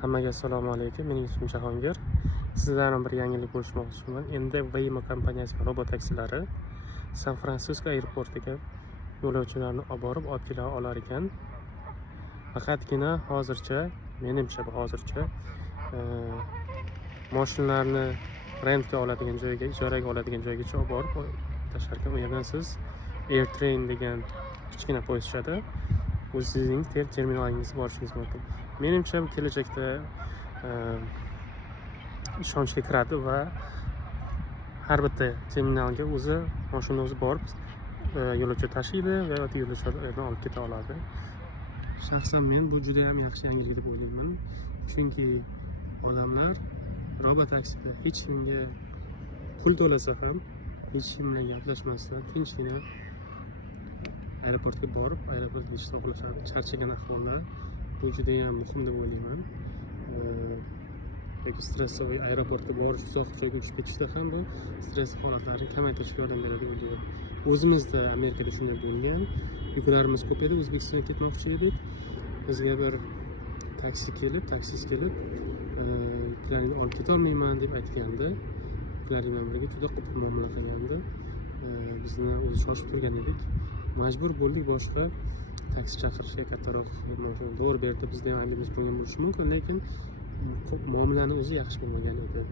Hammaga assalomu alaykum. Mening ismim Jahongir. Sizlar bilan bir yangilik bo'lishmoqchiman. Endi Waymo kompaniyasining robot taksilari San Fransisko aeroportiga yo'lovchilarni olib borib olib kela olar ekan. Faqatgina hozircha, menimcha hozircha mashinalarni rentga oladigan joyga, ijaraga oladigan joygacha olib borib tashlar ekan. U yerdan siz AirTrain degan kichkina poyezd tushadi. O'zingizning terminalingizga borishingiz mumkin. Menimcha bu kelajakda ishonchli kiradi va har bitta terminalga mashina o'zi borib yo'lovchi tashiydi va yo'lovchilarni olib keta oladi. Shaxsan men bu juda ham yaxshi yangilik deb o'ylayman. Chunki odamlar robot taksida hech kimga pul to'lasa ham, hech kim bilan gaplashmasdan tinchgina aeroportga borib, aeroportga ishga uxlashadi. Charchagan ahvolda bu juda ham muhim deb o'ylayman. Yoki stressiy aeroportga borish, uzoq joyga uchib ketishda ham bu stress holatlarini kamaytirishga yordam beradi deb o'ylayman. O'zimizda Amerikada shunday bo'lgan. Yuklarimiz ko'p edi, O'zbekistonga ketmoqchi edik. Bizga bir taksist kelib, yuklaringni olib ketolmayman deb aytgandi. Yuklaring bilan birga juda ko'p muomala qilgandi. Bizni o'zi shoshib turgan edik. Majbur bo'ldik boshqa taksi chaqirishga, kattaroq to'g'ri berdi. Bizda ham aybimiz bo'lgan bo'lishi mumkin, lekin muomalani o'zi yaxshi bo'lmagan edi.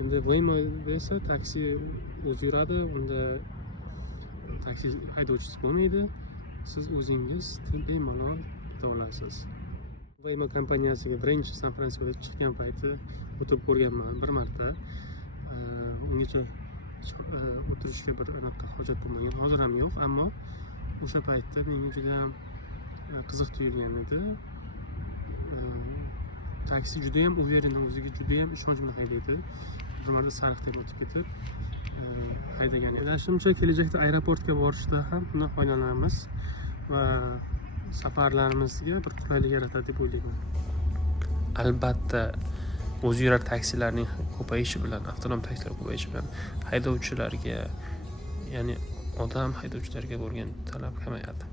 Endi Waymo esa taksi o'zi yuradi, unda taksi haydovchisi bo'lmaydi. Siz o'zingiz bemalol keta olasiz. Waymo kompaniyasiga birinchi San Fransiskoga chiqqan payti o'tib ko'rganman bir marta. Ungacha o'tirishga bir anaqa hojat bo'lmagan, hozir ham yo'q, ammo o'sha paytda menga juda qiziq tuyulgan edi. Taksi juda ham uverенно, o'ziga juda ham ishonchli haydaydi. Bir marta sariqdan o'tib ketib haydagan. O'ylashimcha, kelajakda aeroportga borishda ham bundan foydalanamiz va safarlarimizga bir qulaylik yaratadi deb o'ylayman. Albatta, o'zi yurar taksilarning ko'payishi bilan, avtonom taksilar ko'payishi bilan haydovchilarga, ya'ni odam haydovchilarga bo'lgan talab kamayadi.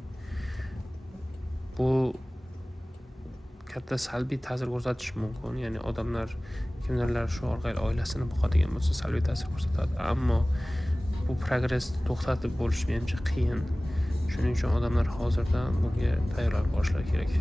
Bu katta salbiy ta'sir ko'rsatishi mumkin. Ya'ni odamlar kimlardir shu orqali oilasini boqadigan bo'lsa, salbiy ta'sir ko'rsatadi. Ammo bu progressni to'xtatib bo'lish menimcha qiyin. Shuning uchun odamlar hozirdan bunga tayyorlanib borishlari kerak.